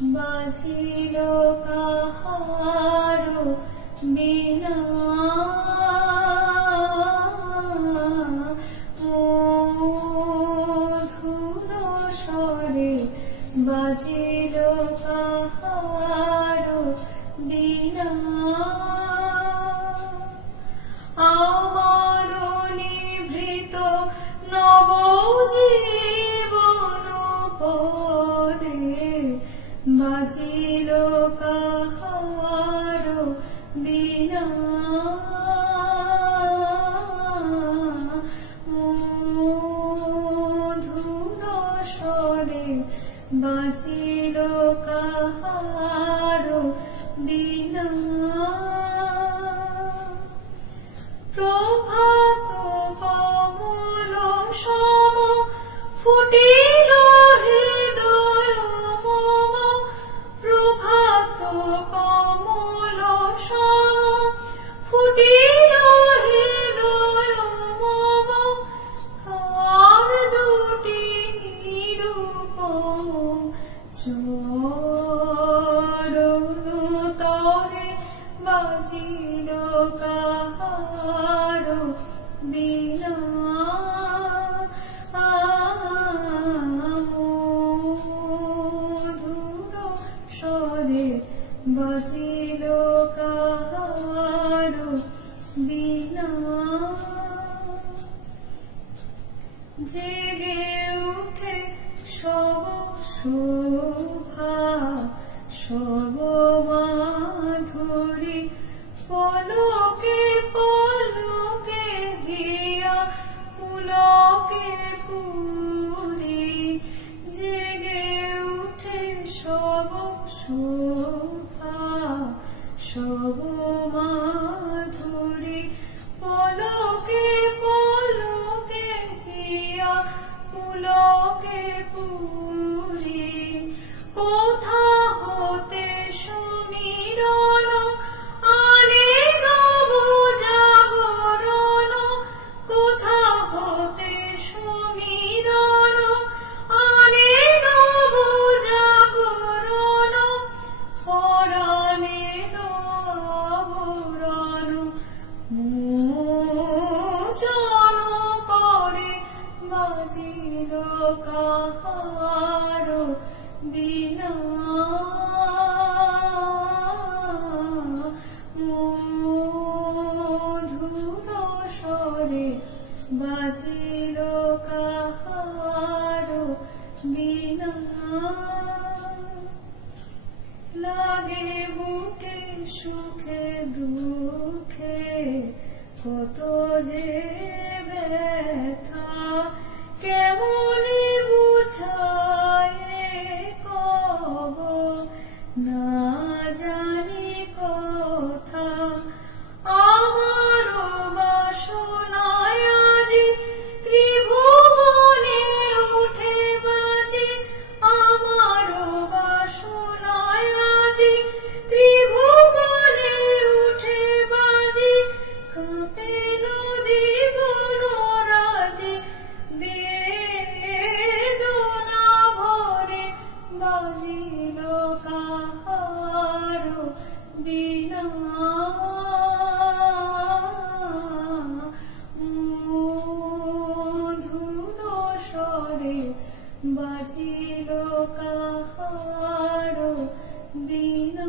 বাজিল কাহারো বীণা মধুর স্বরে বাজিল কাহারো বীণা আমার নিভৃত নবজীবন পরে বাজিল কাহারো বীণা মধুর স্বরে বাজিল কাহারো বীণা প্রভাত কমল সম ফুটিল হৃদয় মম প্রভাত কমল সম ফুটিল হৃদয় মম কার দুটি নিরূপম চরণ তরে বাজিল কাহারো বীণা মধুর স্বরে বাজিল কাহারো বীণা জেগে উঠে সব শোভা সব মাধুরী পলকে পলকে হিয়া পুলকে পুরি জেগে উঠে সব শোভা সব মাধুরী পলকে পলকে হিয়া পুলকে পুরি কোথা হতে সমীরণ আনে নব জাগরণ কোথা হতে সমীরণ আনে নব জাগরণ পরাণে আবরণ মোচন করে বাজিল কাহারো বীণা মধুর স্বরে বাজিল কাহারো বীণা লাগে বুকে সুখে দুঃখে কত যে ব্যথা কেমনে বুঝায় কব না জানি কথা আমার বাসনায় আজি ত্রিভুবনে উঠে বাজি আমার বাসনায় আজি ত্রিভুবনে উঠে বাজি কাঁপে নদী বনরাজি বেদনা ভরে বাজিল কাহারো বীণা মধুর স্বরে বাজিল কাহারো বীণা।